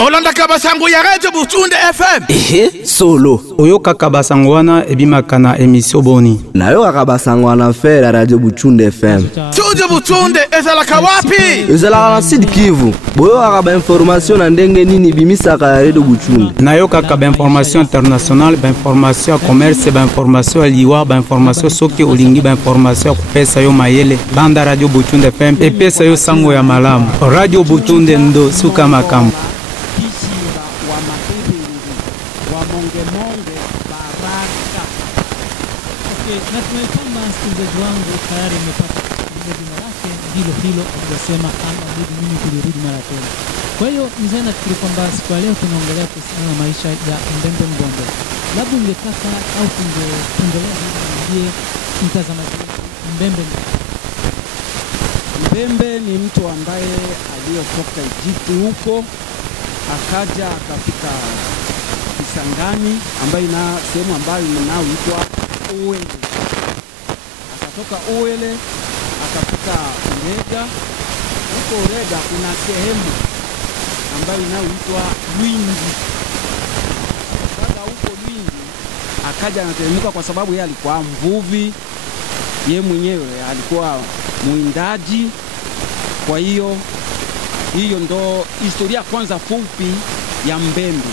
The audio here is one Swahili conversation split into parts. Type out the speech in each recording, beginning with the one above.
Olanda kabasango ya Radio Butunde FM. Solo. Oyo kabasango wana ebimaka na emission boni. Na yo kabasango wana fe la Radio Butunde FM. Radio Butunde ezalaka wapi? Ezalaka na Sud Kivu. Boyo akaba information na ndenge nini bimisaka ya Radio Butunde. Na yo kakaba information internationale, ba information commerce, ba information liwa, ba information soki olingi, ba information kupesa yo mayele. Banda Radio Butunde FM epesa yo sango ya malamu. Radio Butunde ndo suka makamu. Na tumefanya msikilizaji wangu tayari umepata jina lake hilo tunasema anarudi mimi kulirudi mara tena. Kwa hiyo mzee nafikiri kwamba siku leo tunaongelea kuhusiana na maisha ya Mbembe Mbondo. Labda ungetaka au tungeongelea ndiye mtazamaji Mbembe. Mbembe ni mtu ambaye aliyotoka Egypt huko akaja akafika Kisangani ambayo ina sehemu ambayo inaitwa Uwele. Akatoka Uwele akafika Urega. Huko Urega kuna sehemu ambayo inaitwa Lwindi. Sasa huko Lwindi akaja anateremka kwa sababu yeye alikuwa mvuvi. Yeye mwenyewe alikuwa mwindaji. Kwa hiyo ndo historia kwanza fupi ya Mbembe.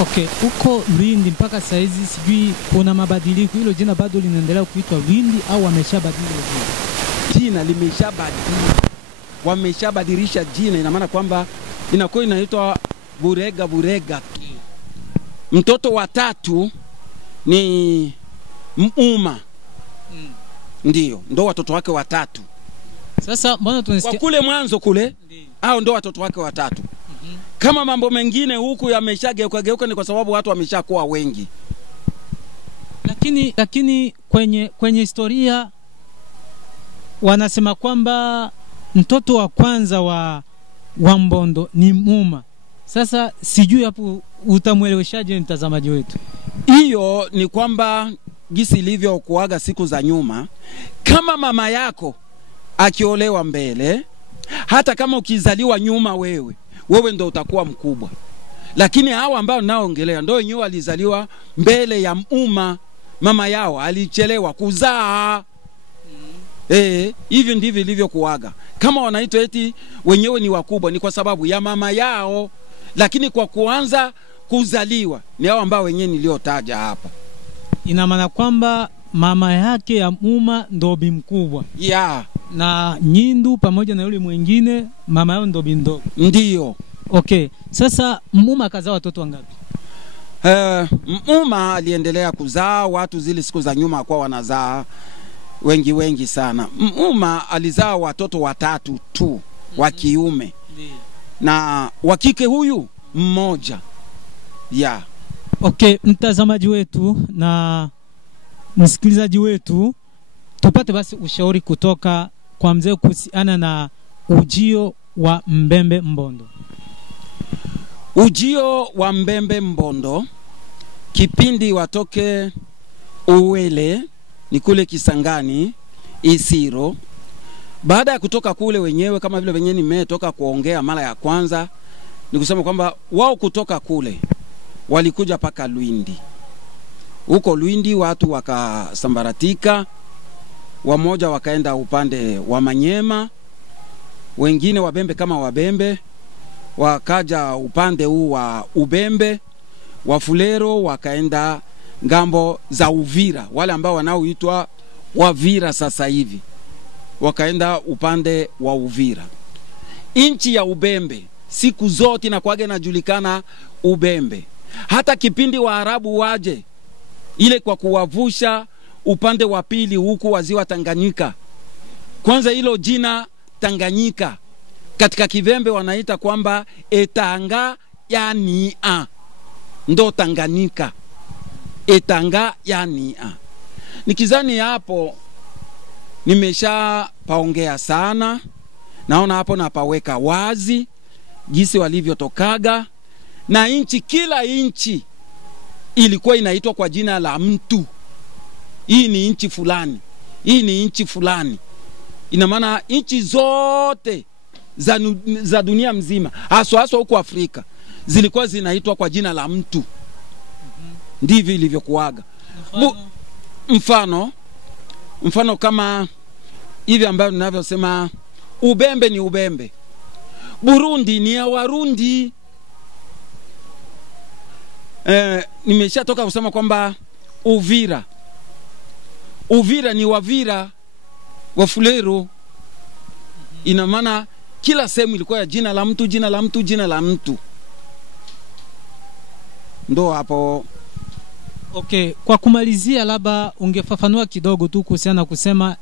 Okay, huko Lwindi mpaka saizi sijui kuna mabadiliko, hilo jina bado linaendelea kuitwa Lwindi au wameshabadili jina? Limeshabadilika. Wameshabadilisha jina, ina maana kwamba inakuwa inaitwa Burega. Mtoto wa tatu ni Muma. Ndo watoto wake watatu. Sasa mbona tunasikia kwa kule mwanzo kule hao ndo watoto wake watatu. Kama mambo mengine huku yameshageuka ni kwa sababu watu wameshakuwa wengi. Lakini kwenye historia wanasema kwamba mtoto wa kwanza wa Mbondo ni Muma. Sasa sijui hapo utamueleweshaje mtazamaji wetu? Hiyo ni kwamba gisi ilivyo kuaga siku za nyuma, kama mama yako akiolewa mbele, hata kama ukizaliwa nyuma wewe ndo utakuwa mkubwa. Lakini hao ambao naongelea ndio wenyewe walizaliwa mbele ya Muma, mama yao alichelewa kuzaa. Hivi ndivyo ilivyokuaga. Kama wanaitwa eti wenyewe ni wakubwa ni kwa sababu ya mama yao, lakini kwa kuanza kuzaliwa ni hao ambao wenyewe niliotaja hapa. Ina maana kwamba mama yake ya Muma ndo bi mkubwa. Na Nyindu pamoja na yule mwingine mama yao ndo bindogo. Ndio. Okay. Sasa Muma akazaa watoto wangapi? Muma aliendelea kuzaa watu zile siku za nyuma kwa wanazaa wengi sana. Muma alizaa watoto watatu tu wa kiume. Na wa kike huyu mmoja. Okay, mtazamaji wetu na msikilizaji wetu, tupate basi ushauri kutoka kwa mzee kuhusiana na ujio wa Mbembe Mbondo. Ujio wa Mbembe Mbondo kipindi watoke Uwele ni kule Kisangani Isiro. Baada ya kutoka kule wenyewe kama vile wenyewe nimetoka kuongea mara ya kwanza, ni kusema kwamba wao kutoka kule walikuja paka Lwindi. Huko Lwindi watu wakasambaratika, wamoja wakaenda upande wa Manyema, wengine Wabembe kama Wabembe wakaja upande huu wa Ubembe, Wafulero wakaenda ngambo za Uvira, wale ambao wanaoitwa Wavira sasa hivi wakaenda upande wa Uvira. Inchi ya Ubembe siku zote na kwage najulikana Ubembe. Hata kipindi wa Arabu waje ile kwa kuwavusha upande wa pili huku wa ziwa Tanganyika. Kwanza hilo jina Tanganyika katika Kivembe wanaita kwamba etanga yani ndo Tanganyika. Etanga yani Nikizani hapo nimesha paongea sana. Naona hapo napaweka wazi jinsi walivyotokaga, na kila inchi ilikuwa inaitwa kwa jina la mtu. Hii ni inchi fulani, hii ni inchi fulani. Ina maana inchi zote za dunia mzima, haswa huko Afrika, zilikuwa zinaitwa kwa jina la mtu. Ndivyo ilivyokuaga. Mfano kama hivi ambayo ninavyosema, Ubembe ni Ubembe, Burundi ni ya Warundi. Nimeshatoka kusema kwamba Uvira ni Wavira wa Fulero. Ina maana kila sehemu ilikuwa ya jina la mtu, jina la mtu, jina la mtu. Ndo hapo. Okay, kwa kumalizia labda ungefafanua kidogo tu kuhusiana kusema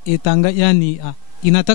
yani inataka